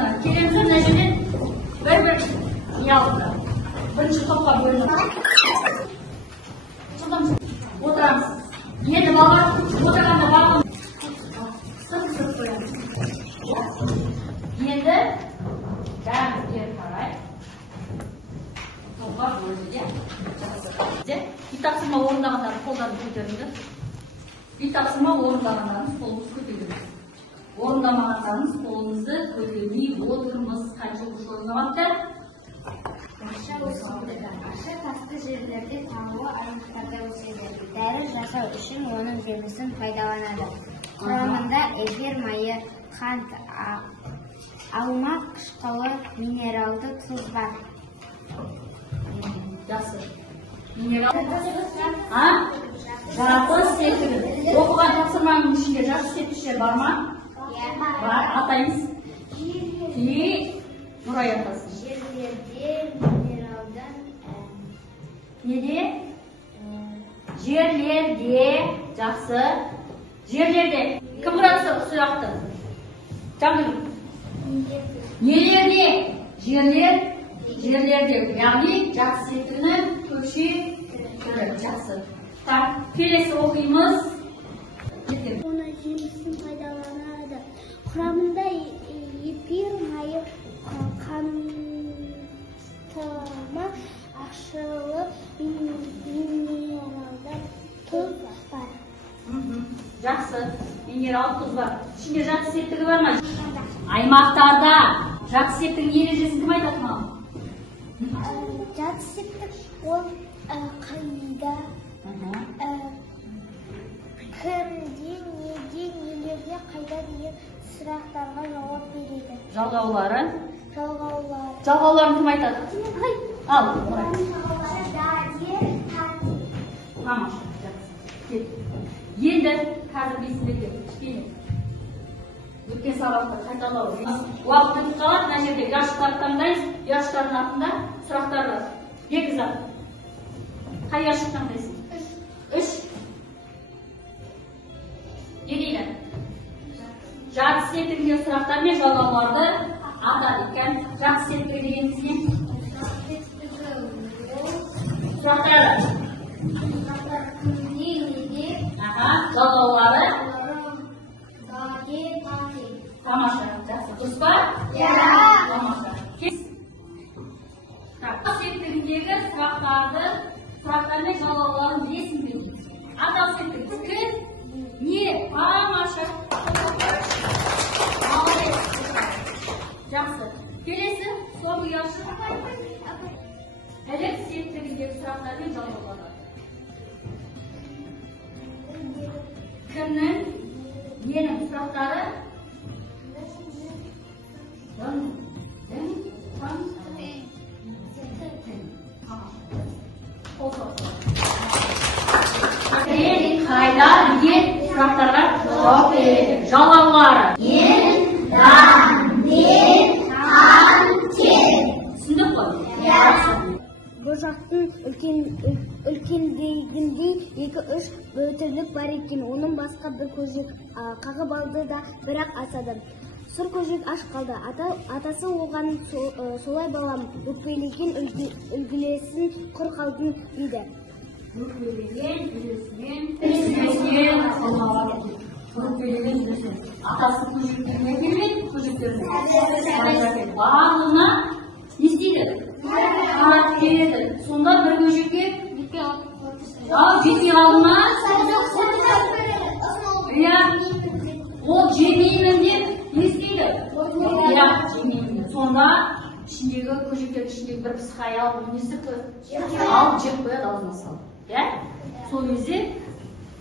Келеміз мына жерден бір не алды. Бірінші топқа бөлініп. Отырамыз. Енді балалар отырғанда балғын. Сып-сып қоямыз. Енді бәріміз бері қарай. Топқа бөлінді. Үй тапсырма орындағандардың қолдарын көтеріңдер. Үй тапсырма орындағандардың қолыңызды көтеріңдер. Орындамағандарыңыз қолыңызды көтермей отырмыз. Қанша оқушы орындамапты? Аша тасты жерлерде тамуы аймақтарда өседі. Дәрі жасау үшін оның жемісін пайдаланады. Құрамында эфир майы, қант, алма қышқылы, минералды тұз бар. Жақсы. Минералды жаратылыс секілді. Оқыған тапсырманың ішінде жаратылыс секілді бар ма? Бар. Атаймыз. Нұрай атасы. Жерлерде минералдан Неде? Жерлерде. Жақсы. Жерлерде. Кім құрады сұрақты? Жаңғырып. Нелерде? Жерлерде. Яғни жақсы секілінің көкше түрі. Жақсы. Так, келесі оқимыз. Оны жемісін пайдаланады. Құрамында эфир майы, қанттама, ақшылы, минералды тұз бар. Жақсы. Минерал тұз бар. Ішінде жақсы септігі бар ма? Аймақтарда жақсы септігін ережесін кім айтады ма? Жақсы септік ол қайда, кімде, неде, нелерде, қайда деген сұрақтарға жауап береді. Жалғаулары? Жалғауларын кім айтады? Ал, Нұрай. Тамаша, жақсы. Енді қазір бесіндегі кішкене өткен сабақты қайталау. Уақыт өтіп қалады, мына жерде яшықтарды таңдаймыз. Яшықтардың артында сұрақтар бар. Бекізат. Қай яшық таңдайсың? 3. Не дейді? Жарты септігінде сұрақтар мен жалғауларды атады екен. Жарты септігі дегеніміз не? Сұрақтар. Жалғаулары. Тамаша. Жақсы. Дұрыс па? Тамаша. Септігіндегі сұрақтар мен жалғауларын білесің бе? Атау септігі кім? Не? Тамаша. Жақсы. Келесі соңғы яшы. Әлек септігіндегі сұрақтар мен жалғаулары. Кімнің? Ненің сұрақтары? Қайда деген сұрақтарға жауап береді. Жалғаулары. Түсіндік қой? Божақтың үлкендегіндей 2-3 бөтірлік бар екен. Оның басқа бір көжек қағып алды да бірақ асады. Сұр көжек аш қалды. Атасы оған солай балам, өкпелеген үлгілесін құр қалдың дейді. Өкпелеген үлгілесінен атасы көжектеріне келмеді, көжектеріне барлығына не істейді? Қарап береді. Сонда бір көжекке жетпей қалды ма? Ол жемеймін деп не істейді? Жемеймін. Сонда ішіндегі көжектердің ішіндегі бір пысқай алып не істеп қояды? Алып жеп қояды, аузына салып. Сол кезде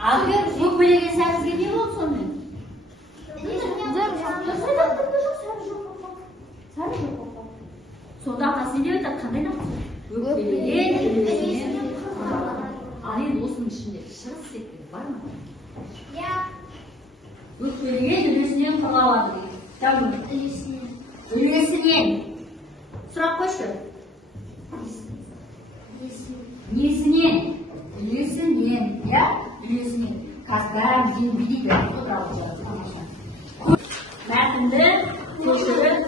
әлгі өкпелеген сәбізге не болды сонымен? Сонда атасы не деп айтады? Қандай нақсы? Өкпелеген үлгілесінен ал енді осының ішінде шығыс септігі бар ма? Өкпелеген үлгілесінен құралады дейді. Үлгілесінен. Сұрақ қойшы. Несінен? Үлгілесінен. Үлгілесінен. Қазір бәріміз енді білейік. Мәтінді көшіріп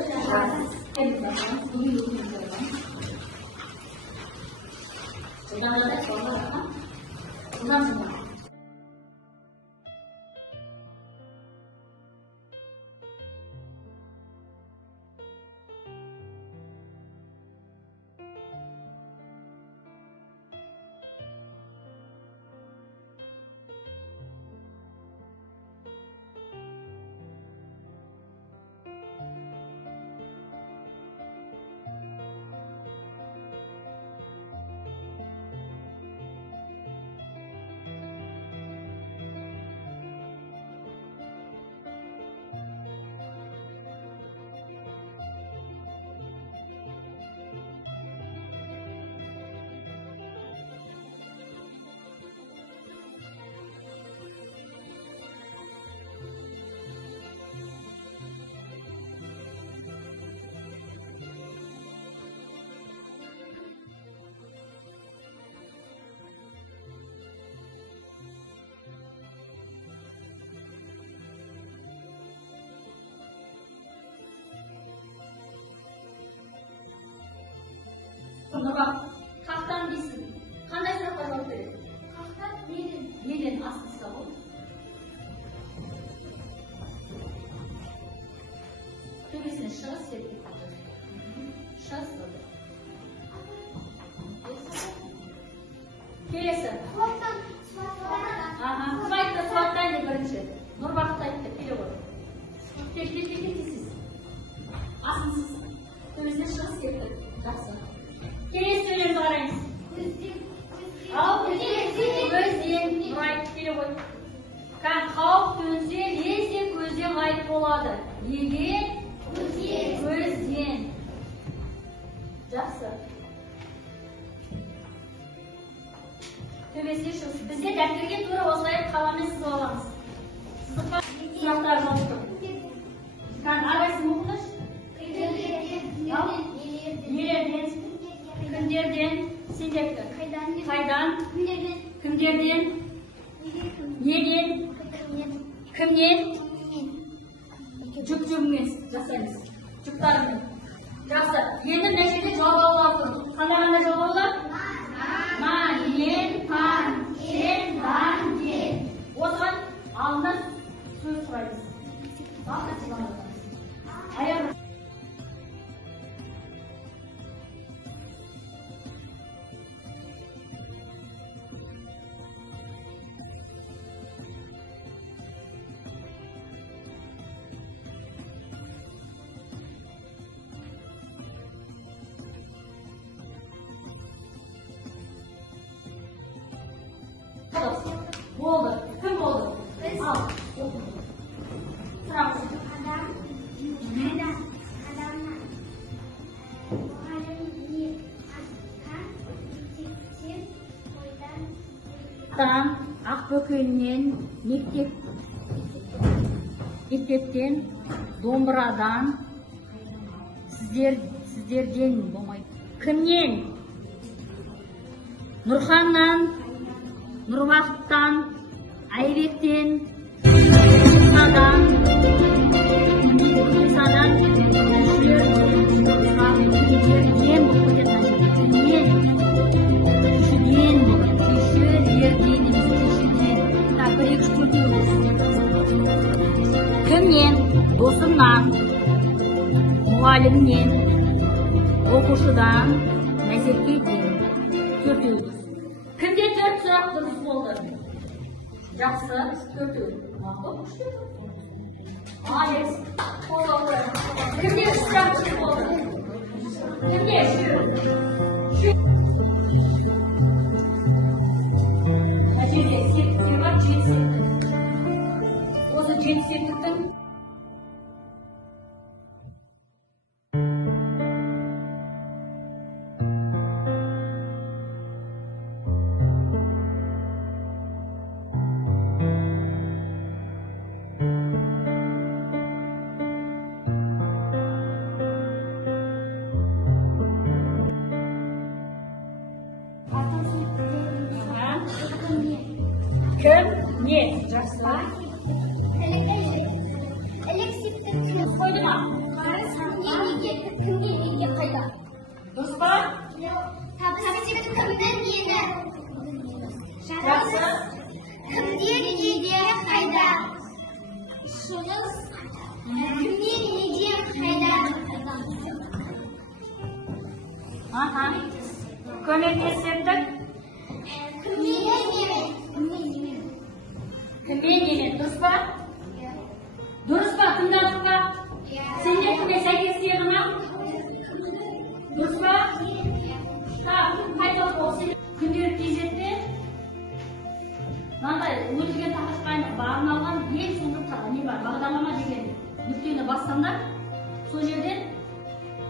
Nurhan, kalktan değilsin. Qanday so'roqqa javob berasiz? Kalktan yedim. Yedin aslısa bu. Töbesine şahıs serpip atacağız. Şahıs oldu. Kelesi. Kalktan sıfatlarına. Aha, Sıvayt'ta Sıvayt'tan ne birinci? Nurbaqt'ta aytdı, kele koy. Siz. Asılsız. Töbesine şahıs serpip. Жақсы. Келесі сөйлемді қараймыз. Ал, көзден, Нұрай, келе ғой. Қауіп төнсе, лезде көзден ғайып болады. Неге? Көзден. Жақсы. Төбесіне шығыз. Бізде дәптерге тура осылай қаламен сызып аламыз. Сұрақтар жауап тұр. Әрқайсысын оқыңызшы. Нелерден, кімдерден, сендерді. Қайдан, кімдерден, неден, кімнен, жүк-жүгімен жасаймыз. Жүктарымен. Жақсы. Енді мына жерде жауап алулар тұр. Қандай жауап алулар? Ма, ен, тан, кен, дан, кен. Осыған алдында сөз сұраймыз. Аяқ. Болды. Кім болды? Ал. Сұраңыз. Ақбөкеннен, мектептен, домбырадан, сіздерден болмайды. Кімнен? Нұрханнан, Нұрбақыттан, Айбектен, Садан, Кімнен? Досымнан, мұғалімнен, оқушыдан, Назерке дейін. Төртеуіміз. Кімде 4 сұрақ дұрыс болды? Жақсы, 4-еу. Алекс, қолдауды. Кімде 3 сұрақ дұрыс болды? Кімде? Мына жерде септіктер бар, 7 септік. Осы 7 септіктің кім? Не? Жақсы. Элек септік. Қойды ма? Неге? Дұрыс па? Кімнен еді? Жақсы. Кімден еді қайда? Шығыс. Кімнен еді қайда? Аха. Көмектесеттік. Кіммен емен, дұрыс па? Дұрыс па, тыңдадық па? Сендер кімге сәйкес келді ма? Дұрыс па? Қайта оқы. Күнделік кезекте мынандай өтілген тақырыпқа арналған ең соңғы не бар, бағдарлама деген нүктені бассаңдар, сол жерден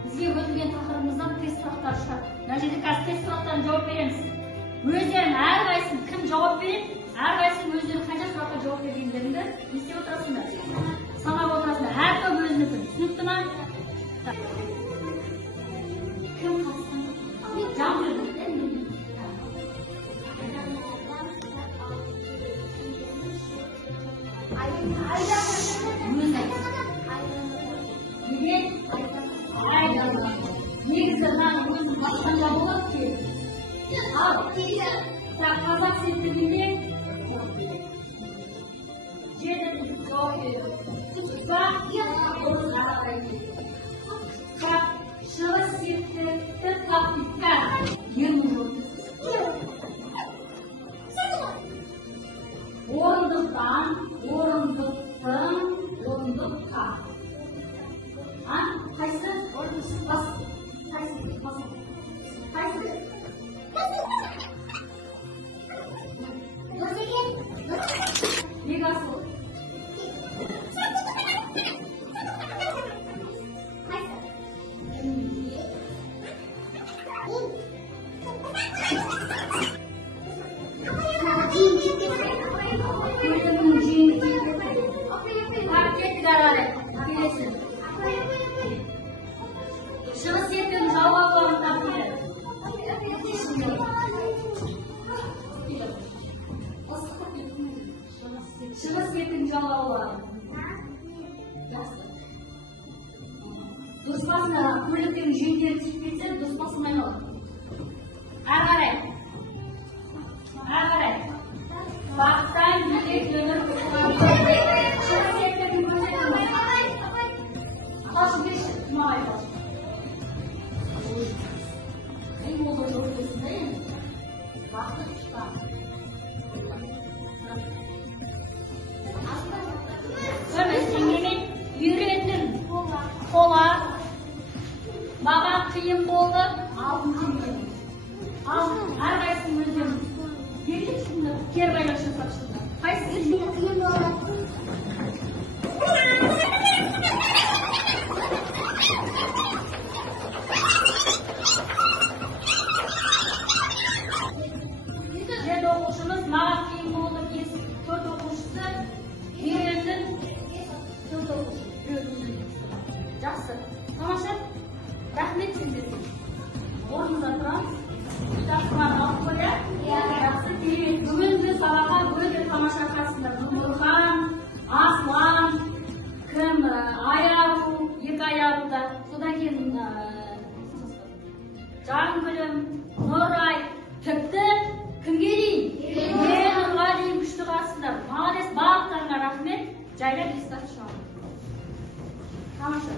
бізге өтілген тақырыбымыздан тест сұрақтары шығады. Мына жерде қазір тест сұрақтарына жауап береміз. Өздерің әрқайсың кім жауап береді, әрқайсың өздерің қанша сұраққа жауап бергендеріңді не істеп отырасыңдар? Санап отырасыңдар. Әркім өзінікін. Түсінікті ма? Кім қатысқан? Жауап берді. Негізі мынаның өзін басқанда болады дейді. Ал қазақ септігінде жерді жауап береді. Шығыс септікті тақпитка орындықтан, орындықтың, орындыққа. Қайсы? Бас. Қайсы? Қайсы? Мегасыл. Шығыс септігінің жауаптарын тапты. Шығыс септігінің жауаптары. Дұрыс басында көліктегі жүйелері түсіп кетсе, дұрыс басында айналады. Әрі қарай. Бақтан билет өмір шығыс септігінің көрсетілмей. Қалшы берші, тұмағай қалшы. Ең олды жауып өсінде енді. Бақты тұшта. Көрместіңгемен үйреттім. Қола. Маған қиын болды. Алтын теңгемен. Ал әрқайсының өздерін. Берген шынды кер байлап жасап шынды. Қайсы қиын болды? Жерді оқушымыз маған қиын болды. 4 оқушысы үйрендім. 4 оқушы. Жақсы. Тамаша. Рахмет сендерге. Орныңызда тұрамыз. Жақсыларын алып қоя. Жақсы керемет. Бүгінгі сабаққа өте тамаша қатысыңдар. Нұрхан, Аслан, кім Айару, 2 Айаруда. Содан кейін Жарымгүлім, Нұрай, тіпті кімге дейін? Нұрға дейін күшті қатысыңдар. Молодец, барлықтарыңа рахмет. Жайлап естіп шығамын. Тамаша.